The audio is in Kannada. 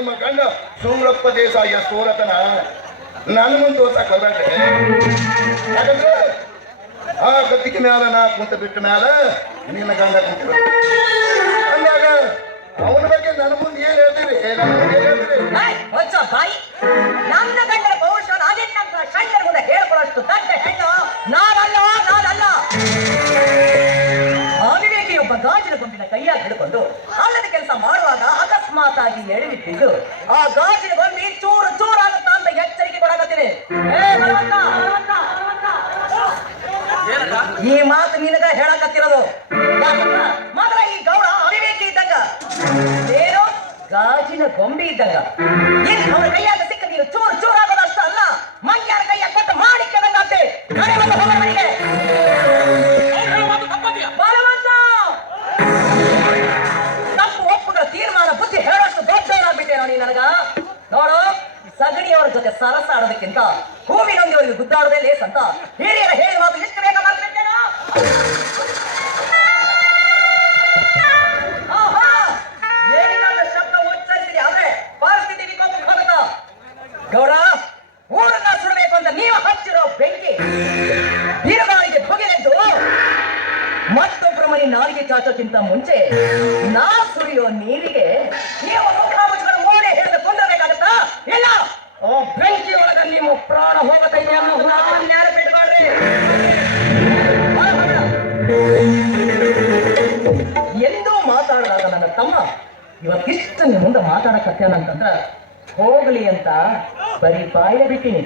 ನಿಮ್ಮ ಗಂಡ ಸುಂಗ್ರಪ್ಪ ದೇಸಾಯಿಯ ಸೋರತನ ನನ್ನ ಮುಂದೆ ತೋರ್ಸಕ್ ಹೋಗ್ಬೇಡ್ರಿ. ಯಾಕಂದ್ರೆ ಆ ಗದ್ದಿಗೆ ಮ್ಯಾಲ ನಾ ಕುಂತ ಬಿಟ್ಟ ಮ್ಯಾಲ ನಿನ್ನ ಗಂಡ ಕುಂತ ಅಂದಾಗ ಅವನ ಬಗ್ಗೆ ನನ್ನ ಮುಂದೆ ಏನ್ ಹೇಳ್ತೀರಿ? ಬಾಯಿ ನನ್ನ ಗಂಡನ ಪೌರುಷ ನಾನಿನ್ನಂತ ಶಂಕರ ಮುಂದೆ ಹೇಳ್ಕೊಳ್ಳೋಷ್ಟು ದೊಡ್ಡ ಹೆಣ್ಣು ನಾನಲ್ಲ. ಅವಿವೇಕಿಯೊಬ್ಬ ಗಾಜಿನ ಗುಂಪಿನ ಕೈಯಾಗಿ ಹಿಡ್ಕೊಂಡು ಅಲ್ಲದ ಕೆಲಸ ಮಾಡುವಾಗ ಅಕಸ್ಮಾತ್ ಆಗಿ ಎಳೆದಿಟ್ಟಿದ್ದು ಆ ಗಾಜಿನ ಗೊಂಬಿ ಚೂರು ಚೂರಾಗುತ್ತಾ ಅಂತ ಎಚ್ಚರಿಕೆ ಕೊಡಕತ್ತೀನಿ. ಈ ಮಾತು ನಿನಗ ಹೇಳಕತ್ತಿರೋದು. ಮಾತ್ರ ಈ ಗೌಡ ಅವಿವೇಕಿ ಇದ್ದಂಗ, ಏನು ಗಾಜಿನ ಗೊಂಬಿ ಇದ್ದಂಗ. ಅವರ ಕೈಯಾಗ ಸಿಕ್ಕ ನೀನು ಚೂರು ಚೂರಾಗೋದಷ್ಟು ಅಲ್ಲ, ಮಂಗ್ಯಾರ ಕೈಯಾಗ ಕೊಟ್ಟು ಮಾಡಿಕೆದಂಗಾಗ್ತೇ. ತಪ್ಪು ಒಪ್ಪುಗಳ ತೀರ್ಮಾನ ಬುದ್ಧಿ ಹೇಳೋಷ್ಟು ದೊಡ್ಡವರಾಗ್ಬಿಟ್ಟೇನೋ ನೀ ನನಗ. ನೋಡು, ಸಗಣಿಯವರ ಜೊತೆ ಸರಸ ಆಡೋದಕ್ಕಿಂತ ಹೂವಿನೊಂದಿವರಿಗೆ ಗುದ್ದಾಡೋದೇ ಲೇಸ್ ಅಂತ ಹಿರಿಯರ ಹೇಳಿ ಮಾತು ಎಷ್ಟು ಬೇಗ ಮಾಡ್ತಿರ್ತೇನೋ. ಏನಾದ ಶಬ್ದ ಉಚ್ಚರಿಸಿದೆ ಆದ್ರೆ ಪರಿಸ್ಥಿತಿ ವಿಕೋಪಕ್ಕೆ ಹೋಗುತ್ತ. ಗೌಡ, ಊರನ್ನ ಸುಡಬೇಕು ಅಂತ ನೀವು ಹಚ್ಚಿರೋ ಬೆಂಕಿ ಬಿರುಗಾಳಿಗೆ ಭುಗಿಲೆದ್ದು ಮತ್ತೊಬ್ಬರ ಮನೆ ನಾಲಿಗೆ ಚಾಚೋಕ್ಕಿಂತ ಮುಂಚೆ ನಾ ಸುರಿಯೋ ನೀರಿಗೆ ನೀವು ಮುಖಾಮುಖಗಳ ಮೂಲೆ ಹಿಡಿದು ಕೊಂಡಬೇಕಾಗತ್ತಾ? ಇಲ್ಲ, ಬೆಂಕಿ ಒಳಗ ನೀವು ಪ್ರಾಣ ಹೋಗತೈತೆ ಅನ್ನೋ ಜ್ಞಾನ ಬಿಡಬಾರ್ರಿ. ಎಂದೂ ಮಾತಾಡಲಾದ ನನ್ನ ತಮ್ಮ ಇವತ್ತಿಷ್ಟು ನಿಮ್ಮ ಮುಂದೆ ಮಾತಾಡಕತ್ತೇನಂತಂದ್ರ ಹೋಗಲಿ ಅಂತ ಬರೀ ಬಾಯಿಲೆ ಬಿಟ್ಟಿನಿ.